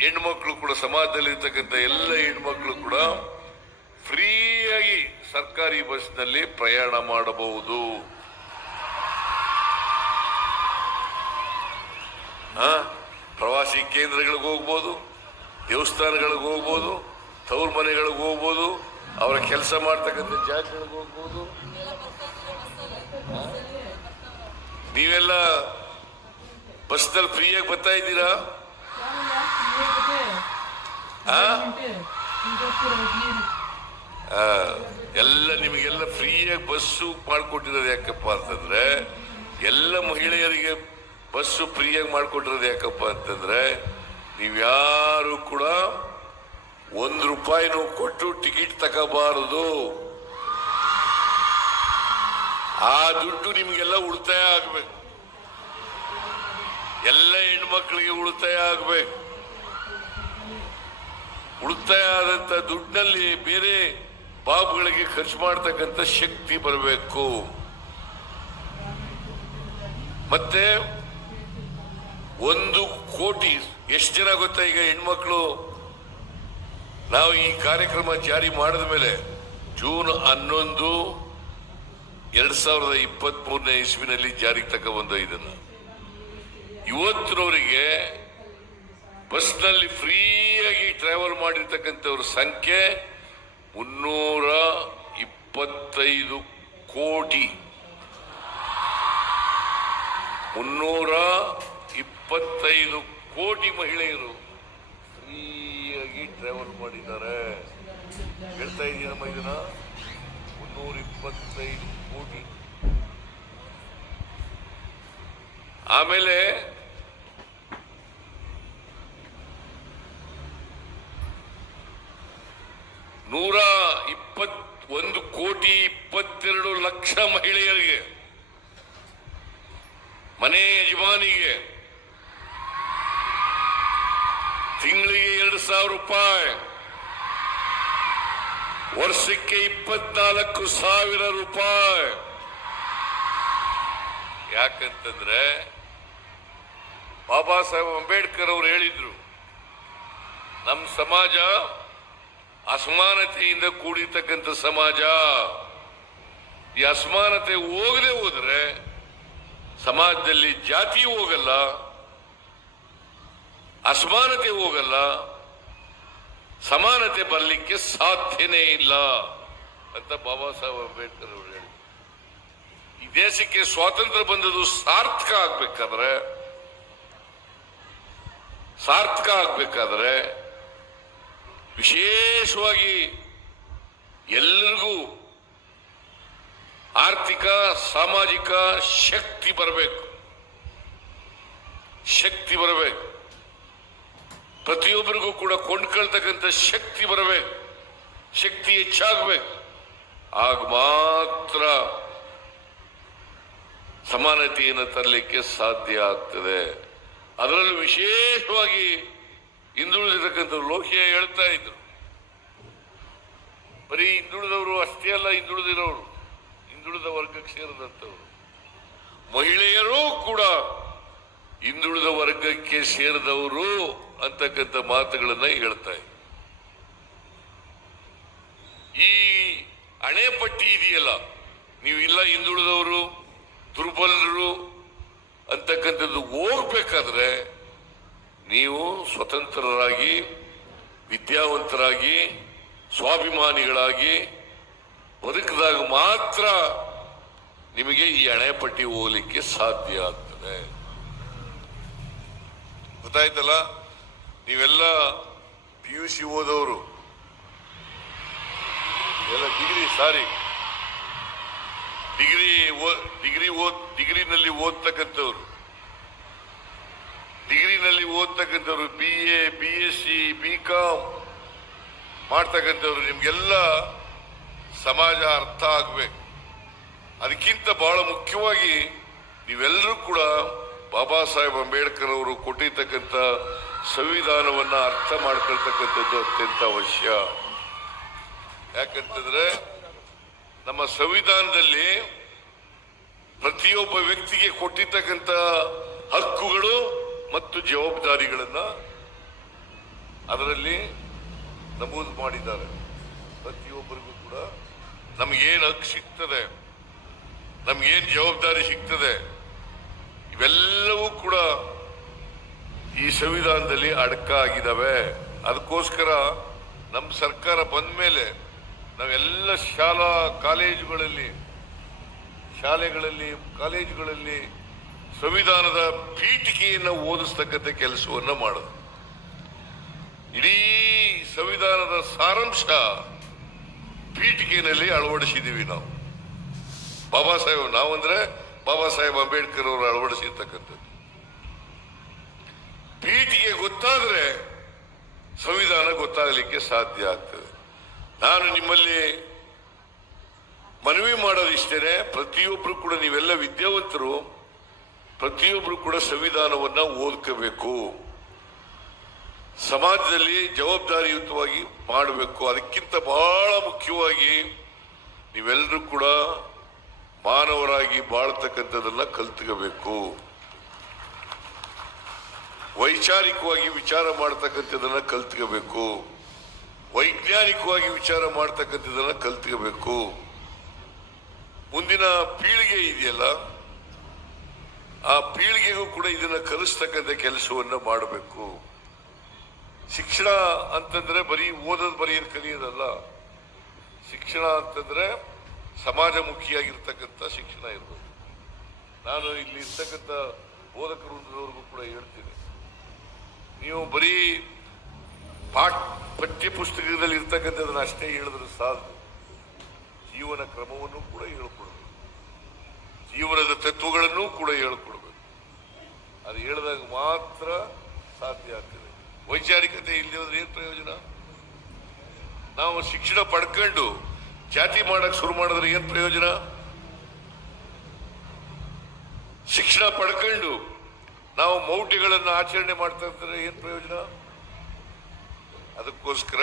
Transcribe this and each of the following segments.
ಹೆಣ್ಮಕ್ಳು ಕೂಡ ಸಮಾಜದಲ್ಲಿ ಇರ್ತಕ್ಕಂಥ ಎಲ್ಲ ಹೆಣ್ಮಕ್ಳು ಕೂಡ ಫ್ರೀಯಾಗಿ ಸರ್ಕಾರಿ ಬಸ್ನಲ್ಲಿ ಪ್ರಯಾಣ ಮಾಡಬಹುದು. ಪ್ರವಾಸಿ ಕೇಂದ್ರಗಳಿಗೆ ಹೋಗ್ಬೋದು, ದೇವಸ್ಥಾನಗಳಿಗೆ ಹೋಗ್ಬೋದು, ತವ್ರ ಮನೆಗಳಿಗೆ ಹೋಗ್ಬೋದು, ಅವರ ಕೆಲಸ ಮಾಡ್ತಕ್ಕಂಥ ಜಾಗಗಳಿಗೆ ಹೋಗ್ಬೋದು? ನೀವೆಲ್ಲ ಬಸ್ನಲ್ಲಿ ಫ್ರೀಯಾಗಿ ಬರ್ತಾ ಇದ್ದೀರಾ? ಎಲ್ಲ ನಿಮಗೆಲ್ಲ ಫ್ರೀಯಾಗಿ ಬಸ್ಸು ಮಾಡಿಕೊಟ್ಟಿರೋದು ಯಾಕಪ್ಪ ಅಂತಂದ್ರೆ, ಎಲ್ಲ ಮಹಿಳೆಯರಿಗೆ ಬಸ್ಸು ಫ್ರೀಯಾಗಿ ಮಾಡಿಕೊಟ್ಟಿರೋದು ಯಾಕಪ್ಪ ಅಂತಂದ್ರೆ ನೀವ್ಯಾರು ಕೂಡ ಒಂದು ರೂಪಾಯಿನೂ ಕೊಟ್ಟು ಟಿಕೆಟ್ ತಗೋಬಾರದು. ಆ ದುಡ್ಡು ನಿಮಗೆಲ್ಲ ಉಳಿತಾಯ ಆಗ್ಬೇಕು. ಎಲ್ಲ ಹೆಣ್ಮಕ್ಳಿಗೆ ಉಳಿತಾಯ ಆಗ್ಬೇಕು. ಉಳಿತಾಯ ಆದಂತ ದುಡ್ಡಿನಲ್ಲಿ ಬೇರೆ ಬಾಬುಗಳಿಗೆ ಖರ್ಚು ಮಾಡ್ತಕ್ಕಂಥ ಶಕ್ತಿ ಬರಬೇಕು. ಮತ್ತೆ ಒಂದು ಕೋಟಿ, ಎಷ್ಟು ಜನ ಗೊತ್ತಾ ಈಗ ಹೆಣ್ಮಕ್ಳು? ನಾವು ಈ ಕಾರ್ಯಕ್ರಮ ಜಾರಿ ಮಾಡಿದ ಮೇಲೆ ಜೂನ್ ಹನ್ನೊಂದು ಎರಡ್ ಸಾವಿರದ ಇಪ್ಪತ್ತ್ ಮೂರನೇ ಇಸ್ವಿನಲ್ಲಿ ಜಾರಿಗೆ ತಗೊಬಂದ ಇದನ್ನು. ಇವತ್ತಿನವರಿಗೆ ಬಸ್ನಲ್ಲಿ ಫ್ರೀಯಾಗಿ ಟ್ರಾವೆಲ್ ಮಾಡಿರ್ತಕ್ಕಂಥವ್ರ ಸಂಖ್ಯೆ ಮುನ್ನೂರ ಇಪ್ಪತ್ತೈದು ಕೋಟಿ. ಮುನ್ನೂರ ಇಪ್ಪತ್ತೈದು ಕೋಟಿ ಮಹಿಳೆಯರು ಫ್ರೀಯಾಗಿ ಟ್ರಾವೆಲ್ ಮಾಡಿದ್ದಾರೆ. ಹೇಳ್ತಾ ಇದೀನ ಇದನ್ನ? ಮುನ್ನೂರ ಇಪ್ಪತ್ತೈದು ಕೋಟಿ. ಆಮೇಲೆ ನೂರ ಇಪ್ಪತ್ ಒಂದು ಕೋಟಿ ಇಪ್ಪತ್ತೆರಡು ಲಕ್ಷ ಮಹಿಳೆಯರಿಗೆ, ಮನೆ ಯಜಮಾನಿಗೆ ತಿಂಗಳಿಗೆ ಎರಡು ಸಾವಿರ ರೂಪಾಯಿ, ವರ್ಷಕ್ಕೆ ಇಪ್ಪತ್ನಾಲ್ಕು ಸಾವಿರ ರೂಪಾಯಿ. ಯಾಕಂತಂದ್ರೆ ಬಾಬಾ ಸಾಹೇಬ್ ಅಂಬೇಡ್ಕರ್ ಅವರು ಹೇಳಿದ್ರು ನಮ್ಮ ಸಮಾಜ ಅಸಮಾನತೆಯಿಂದ ಕೂಡಿರ್ತಕ್ಕಂಥ ಸಮಾಜ, ಈ ಅಸಮಾನತೆ ಹೋಗದೆ ಹೋದರೆ ಸಮಾಜದಲ್ಲಿ ಜಾತಿ ಹೋಗಲ್ಲ, ಅಸಮಾನತೆ ಹೋಗಲ್ಲ, ಸಮಾನತೆ ಬರಲಿಕ್ಕೆ ಸಾಧ್ಯನೇ ಇಲ್ಲ ಅಂತ ಬಾಬಾ ಸಾಹೇಬ್ ಅಂಬೇಡ್ಕರ್ ಅವರು ಹೇಳಿ ಈ ದೇಶಕ್ಕೆ ಸ್ವಾತಂತ್ರ್ಯ ಬಂದದ್ದು ಸಾರ್ಥಕ ಆಗ್ಬೇಕಾದ್ರೆ ಸಾರ್ಥಕ ಆಗ್ಬೇಕಾದ್ರೆ ವಿಶೇಷವಾಗಿ ಎಲ್ಲರಿಗೂ ಆರ್ಥಿಕ, ಸಾಮಾಜಿಕ ಶಕ್ತಿ ಬರಬೇಕು. ಶಕ್ತಿ ಬರಬೇಕು. ಪ್ರತಿಯೊಬ್ಬರಿಗೂ ಕೂಡ ಕೊಂಡ್ಕೊಳ್ತಕ್ಕಂಥ ಶಕ್ತಿ ಬರಬೇಕು. ಶಕ್ತಿ ಹೆಚ್ಚಾಗಬೇಕು. ಆಗ ಮಾತ್ರ ಸಮಾನತೆಯನ್ನು ತರಲಿಕ್ಕೆ ಸಾಧ್ಯ ಆಗ್ತದೆ. ಅದರಲ್ಲೂ ವಿಶೇಷವಾಗಿ ಹಿಂದುಳಿದಿರತಕ್ಕಂಥ ಲೋಕಿಯ ಹೇಳ್ತಾ ಇದ್ರು. ಬರೀ ಹಿಂದುಳಿದವರು ಅಷ್ಟೇ ಅಲ್ಲ, ಹಿಂದುಳಿದಿರೋರು, ಹಿಂದುಳಿದ ವರ್ಗಕ್ಕೆ ಸೇರಿದಂಥವ್ರು. ಮಹಿಳೆಯರೂ ಕೂಡ ಹಿಂದುಳಿದ ವರ್ಗಕ್ಕೆ ಸೇರಿದವರು ಅಂತಕ್ಕಂಥ ಮಾತುಗಳನ್ನ ಹೇಳ್ತಾ ಇದ್ರು. ಈ ಹಣೆಪಟ್ಟಿ ಇದೆಯಲ್ಲ, ನೀವು ಇಲ್ಲ ಹಿಂದುಳಿದವರು, ದುರ್ಬಲರು ಅಂತಕ್ಕಂಥದ್ದು ಹೋಗ್ಬೇಕಾದ್ರೆ ನೀವು ಸ್ವತಂತ್ರರಾಗಿ, ವಿದ್ಯಾವಂತರಾಗಿ, ಸ್ವಾಭಿಮಾನಿಗಳಾಗಿ ಬದುಕಿದಾಗ ಮಾತ್ರ ನಿಮಗೆ ಈ ಅಣೆಪಟ್ಟಿ ಹೋಗಲಿಕ್ಕೆ ಸಾಧ್ಯ ಆಗ್ತದೆ. ಗೊತ್ತಾಯ್ತಲ್ಲ? ನೀವೆಲ್ಲ ಪಿ ಯು ಸಿ ಓದವರು. ಎಲ್ಲ ಡಿಗ್ರಿ, ಸಾರಿ. ಡಿಗ್ರಿ ಡಿಗ್ರಿ ಓದ್, ಡಿಗ್ರಿನಲ್ಲಿ ಓದ್ತಕ್ಕಂಥವ್ರು. ಡಿಗ್ರಿನಲ್ಲಿ ಓದ್ತಕ್ಕಂಥವ್ರು B A B S C B com ಮಾಡ್ತಕ್ಕಂಥವ್ರು ನಿಮ್ಗೆಲ್ಲ ಸಮಾಜ ಅರ್ಥ ಆಗ್ಬೇಕು. ಅದಕ್ಕಿಂತ ಬಹಳ ಮುಖ್ಯವಾಗಿ ನೀವೆಲ್ಲರೂ ಕೂಡ ಬಾಬಾ ಸಾಹೇಬ್ ಅಂಬೇಡ್ಕರ್ ಅವರು ಕೊಟ್ಟಿರ್ತಕ್ಕಂಥ ಸಂವಿಧಾನವನ್ನ ಅರ್ಥ ಮಾಡ್ಕೊಳ್ತಕ್ಕಂಥದ್ದು ಅತ್ಯಂತ ಅವಶ್ಯ. ಯಾಕಂತಂದ್ರೆ ನಮ್ಮ ಸಂವಿಧಾನದಲ್ಲಿ ಪ್ರತಿಯೊಬ್ಬ ವ್ಯಕ್ತಿಗೆ ಕೊಟ್ಟಿರ್ತಕ್ಕಂಥ ಹಕ್ಕುಗಳು ಮತ್ತು ಜವಾಬ್ದಾರಿಗಳನ್ನ ಅದರಲ್ಲಿ ನಮೂದು ಮಾಡಿದ್ದಾರೆ. ಪ್ರತಿಯೊಬ್ಬರಿಗೂ ಕೂಡ ನಮಗೇನು ಹಕ್ಕು ಸಿಗ್ತದೆ, ನಮಗೇನು ಜವಾಬ್ದಾರಿ ಸಿಗ್ತದೆ, ಇವೆಲ್ಲವೂ ಕೂಡ ಈ ಸಂವಿಧಾನದಲ್ಲಿ ಅಡಕ ಆಗಿದ್ದಾವೆ ಅದಕ್ಕೋಸ್ಕರ ನಮ್ಮ ಸರ್ಕಾರ ಬಂದ ಮೇಲೆ ನಾವೆಲ್ಲ ಶಾಲಾ ಕಾಲೇಜುಗಳಲ್ಲಿ, ಶಾಲೆಗಳಲ್ಲಿ, ಕಾಲೇಜುಗಳಲ್ಲಿ ಸಂವಿಧಾನದ ಪೀಠಿಕೆಯನ್ನು ಓದಿಸ್ತಕ್ಕಂಥ ಕೆಲಸವನ್ನ ಮಾಡೋದು. ಇಡೀ ಸಂವಿಧಾನದ ಸಾರಾಂಶ ಪೀಠಿಕೆಯಲ್ಲಿ ಅಳವಡಿಸಿದ್ದೀವಿ ನಾವು. ಬಾಬಾ ಸಾಹೇಬ್, ನಾವಂದ್ರೆ ಬಾಬಾ ಸಾಹೇಬ್ ಅಂಬೇಡ್ಕರ್ ಅವರು ಅಳವಡಿಸಿರ್ತಕ್ಕಂಥದ್ದು. ಪೀಠಿಗೆ ಗೊತ್ತಾದ್ರೆ ಸಂವಿಧಾನ ಗೊತ್ತಾಗಲಿಕ್ಕೆ ಸಾಧ್ಯ ಆಗ್ತದೆ. ನಾನು ನಿಮ್ಮಲ್ಲಿ ಮನವಿ ಮಾಡೋದಿಷ್ಟೇನೆ ಪ್ರತಿಯೊಬ್ಬರು ಕೂಡ ನೀವೆಲ್ಲ ವಿದ್ಯಾವಂತರು ಪ್ರತಿಯೊಬ್ಬರು ಕೂಡ ಸಂವಿಧಾನವನ್ನ ಓದ್ಕೋಬೇಕು. ಸಮಾಜದಲ್ಲಿ ಜವಾಬ್ದಾರಿಯುತವಾಗಿ ಮಾಡಬೇಕು. ಅದಕ್ಕಿಂತ ಬಹಳ ಮುಖ್ಯವಾಗಿ ನೀವೆಲ್ಲರೂ ಕೂಡ ಮಾನವರಾಗಿ ಬಾಳ್ತಕ್ಕಂಥದನ್ನ ಕಲ್ತ್ಕೋಬೇಕು. ವೈಚಾರಿಕವಾಗಿ ವಿಚಾರ ಮಾಡ್ತಕ್ಕಂಥದನ್ನ ಕಲ್ತ್ಕೋಬೇಕು. ವೈಜ್ಞಾನಿಕವಾಗಿ ವಿಚಾರ ಮಾಡ್ತಕ್ಕಂಥದನ್ನ ಕಲ್ತ್ಕೋಬೇಕು. ಮುಂದಿನ ಪೀಳಿಗೆ ಇದೆಯಲ್ಲ? ಆ ಪೀಳಿಗೆಗೂ ಕೂಡ ಇದನ್ನ ಕಲಿಸ್ತಕ್ಕಂಥ ಕೆಲಸವನ್ನ ಮಾಡಬೇಕು. ಶಿಕ್ಷಣ ಅಂತಂದ್ರೆ ಬರೀ ಓದೋದು ಬರೆಯೋದು ಕಲಿಯೋದಲ್ಲ. ಶಿಕ್ಷಣ ಅಂತಂದ್ರೆ ಸಮಾಜಮುಖಿಯಾಗಿರ್ತಕ್ಕಂಥ ಶಿಕ್ಷಣ ಇರ್ಬೋದು ನಾನು ಇಲ್ಲಿ ಇರ್ತಕ್ಕಂಥ ಬೋಧಕರು ಕೂಡ ಹೇಳ್ತೀನಿ. ನೀವು ಬರೀ ಪಾಠ ಪಠ್ಯ ಪುಸ್ತಕದಲ್ಲಿ ಇರ್ತಕ್ಕಂಥದನ್ನ ಅಷ್ಟೇ ಹೇಳಿದ್ರೆ ಸಾಲದು ಜೀವನ ಕ್ರಮವನ್ನು ಕೂಡ ಹೇಳ್ಕೊಡ್ಬೇಕು. ಜೀವನದ ತತ್ವಗಳನ್ನು ಕೂಡ ಹೇಳ್ಕೊಡ್ಬೇಕು. ಅದು ಹೇಳಿದಾಗ ಮಾತ್ರ ಸಾಧ್ಯ ಆಗ್ತದೆ. ವೈಚಾರಿಕತೆ ಇಲ್ಲದ್ರೆ ಏನು ಪ್ರಯೋಜನ? ನಾವು ಶಿಕ್ಷಣ ಪಡ್ಕೊಂಡು ಜಾತಿ ಮಾಡಕ್ ಶುರು ಮಾಡಿದ್ರೆ ಏನ್ ಪ್ರಯೋಜನ? ಶಿಕ್ಷಣ ಪಡ್ಕೊಂಡು ನಾವು ಮೌಢ್ಯಗಳನ್ನು ಆಚರಣೆ ಮಾಡ್ತಾ ಇದ್ರೆ ಏನ್ ಪ್ರಯೋಜನ? ಅದಕ್ಕೋಸ್ಕರ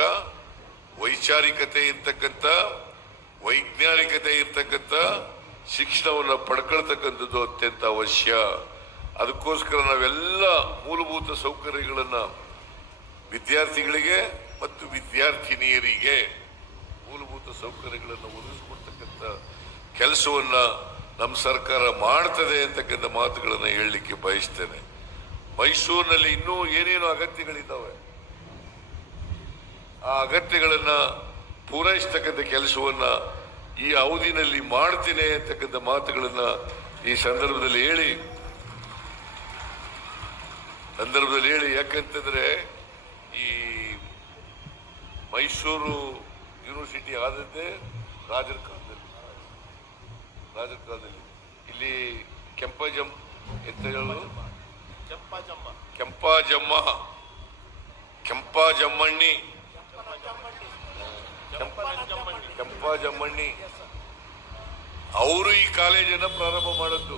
ವೈಚಾರಿಕತೆ ಇರ್ತಕ್ಕಂಥ, ವೈಜ್ಞಾನಿಕತೆ ಇರ್ತಕ್ಕಂಥ ಶಿಕ್ಷಣವನ್ನು ಪಡ್ಕೊಳ್ತಕ್ಕಂಥದ್ದು ಅತ್ಯಂತ ಅವಶ್ಯ. ಅದಕ್ಕೋಸ್ಕರ ನಾವೆಲ್ಲ ಮೂಲಭೂತ ಸೌಕರ್ಯಗಳನ್ನು ವಿದ್ಯಾರ್ಥಿಗಳಿಗೆ ಮತ್ತು ವಿದ್ಯಾರ್ಥಿನಿಯರಿಗೆ ಮೂಲಭೂತ ಸೌಕರ್ಯಗಳನ್ನು ಒದಗಿಸಿಕೊಡ್ತಕ್ಕಂಥ ಕೆಲಸವನ್ನು ನಮ್ಮ ಸರ್ಕಾರ ಮಾಡ್ತದೆ ಅಂತಕ್ಕಂಥ ಮಾತುಗಳನ್ನು ಹೇಳಲಿಕ್ಕೆ ಬಯಸ್ತೇನೆ. ಮೈಸೂರಿನಲ್ಲಿ ಇನ್ನೂ ಏನೇನು ಅಗತ್ಯಗಳಿದ್ದಾವೆ ಆ ಅಗತ್ಯಗಳನ್ನು ಪೂರೈಸ್ತಕ್ಕಂಥ ಕೆಲಸವನ್ನ ಈ ಅವಧಿನಲ್ಲಿ ಮಾಡ್ತೇನೆ ಅಂತಕ್ಕಂಥ ಮಾತುಗಳನ್ನ ಈ ಸಂದರ್ಭದಲ್ಲಿ ಹೇಳಿ. ಸಂದರ್ಭದಲ್ಲಿ ಹೇಳಿ ಯಾಕಂತಂದ್ರೆ ಈ ಮೈಸೂರು ಯೂನಿವರ್ಸಿಟಿ ಆದದ್ದೇ ರಾಜರ ಕಾಲದಲ್ಲಿ. ರಾಜರ ಕಾಲದಲ್ಲಿ. ಇಲ್ಲಿ ಕೆಂಪಜಮ್ ಎಂತ ಹೇಳೋದು? ಕೆಂಪಜಮ್ಮ. ಕೆಂಪಾಜಮ್ಮ. ಕೆಂಪಾಜಮ್ಮಣ್ಣಿ. ಕೆಂಪಜಮ್ಮಣ್ಣಿ ಕೆಂಪಾಜಮ್ಮಣ್ಣಿ ಅವರು ಈ ಕಾಲೇಜನ್ನು ಪ್ರಾರಂಭ ಮಾಡದ್ದು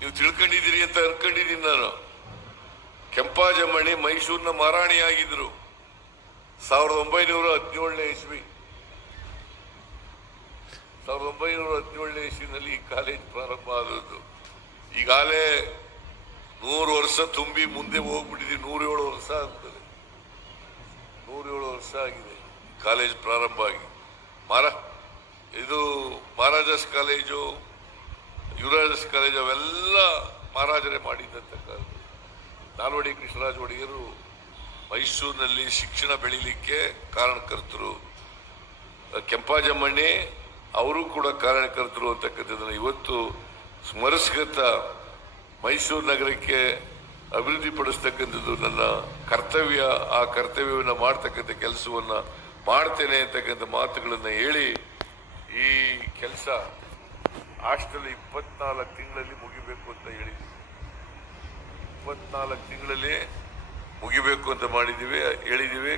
ನೀವು ತಿಳ್ಕೊಂಡಿದ್ದೀರಿ ಅಂತ ಅನ್ಕೊಂಡಿದ್ದೀನಿ ನಾನು. ಕೆಂಪಾಜಮ್ಮಣಿ ಮೈಸೂರಿನ ಮಹಾರಾಣಿಯಾಗಿದ್ರು ಸಾವಿರದ ಒಂಬೈನೂರ ಹದಿನೇಳನೇ ಇಸ್ವಿ. ಸಾವಿರದ ಒಂಬೈನೂರ ಹದಿನೇಳನೇ ಇಸ್ವಿನಲ್ಲಿ ಈ ಕಾಲೇಜ್ ಪ್ರಾರಂಭ ಆದದ್ದು. ಈಗಾಗಲೇ ನೂರು ವರ್ಷ ತುಂಬಿ ಮುಂದೆ ಹೋಗ್ಬಿಟ್ಟಿದ್ದೀವಿ ನೂರೇಳು ವರ್ಷ ಆಗ್ತದೆ. ನೂರೇಳು ವರ್ಷ ಆಗಿದೆ. ಕಾಲೇಜ್ ಪ್ರಾರಂಭ ಆಗಿ. ಮಾರ, ಇದು ಮಹಾರಾಜಸ್ ಕಾಲೇಜು, ಯುವರಾಜಸ್ ಕಾಲೇಜು ಅವೆಲ್ಲ ಮಹಾರಾಜರೇ ಮಾಡಿದ್ದಂಥ ಕಾಲ ನಾಲ್ವಡಿ ಕೃಷ್ಣರಾಜ ಒಡೆಯರು ಮೈಸೂರಿನಲ್ಲಿ ಶಿಕ್ಷಣ ಬೆಳೀಲಿಕ್ಕೆ ಕಾರಣಕರ್ತರು. ಕೆಂಪಾಜಮ್ಮಣ್ಣಿ, ಅವರು ಕೂಡ ಕಾರಣಕರ್ತರು ಅಂತಕ್ಕಂಥದ್ದನ್ನು ಇವತ್ತು ಸ್ಮರಿಸ್ಕತ್ತ ಮೈಸೂರು ನಗರಕ್ಕೆ ಅಭಿವೃದ್ಧಿ ಪಡಿಸ್ತಕ್ಕಂಥದ್ದು ನನ್ನ ಕರ್ತವ್ಯ. ಆ ಕರ್ತವ್ಯವನ್ನು ಮಾಡ್ತಕ್ಕಂಥ ಕೆಲಸವನ್ನ ಮಾಡ್ತೇನೆ ಅಂತಕ್ಕಂಥ ಮಾತುಗಳನ್ನು ಹೇಳಿ ಈ ಕೆಲಸ ಹಾಸ್ಟೆಲ್ ಇಪ್ಪತ್ನಾಲ್ಕು ತಿಂಗಳಲ್ಲಿ ಮುಗಿಬೇಕು ಅಂತ ಹೇಳಿದ್ವಿ ಇಪ್ಪತ್ನಾಲ್ಕು ತಿಂಗಳಲ್ಲಿ ಮುಗಿಬೇಕು ಅಂತ ಮಾಡಿದ್ದೀವಿ, ಹೇಳಿದ್ದೀವಿ.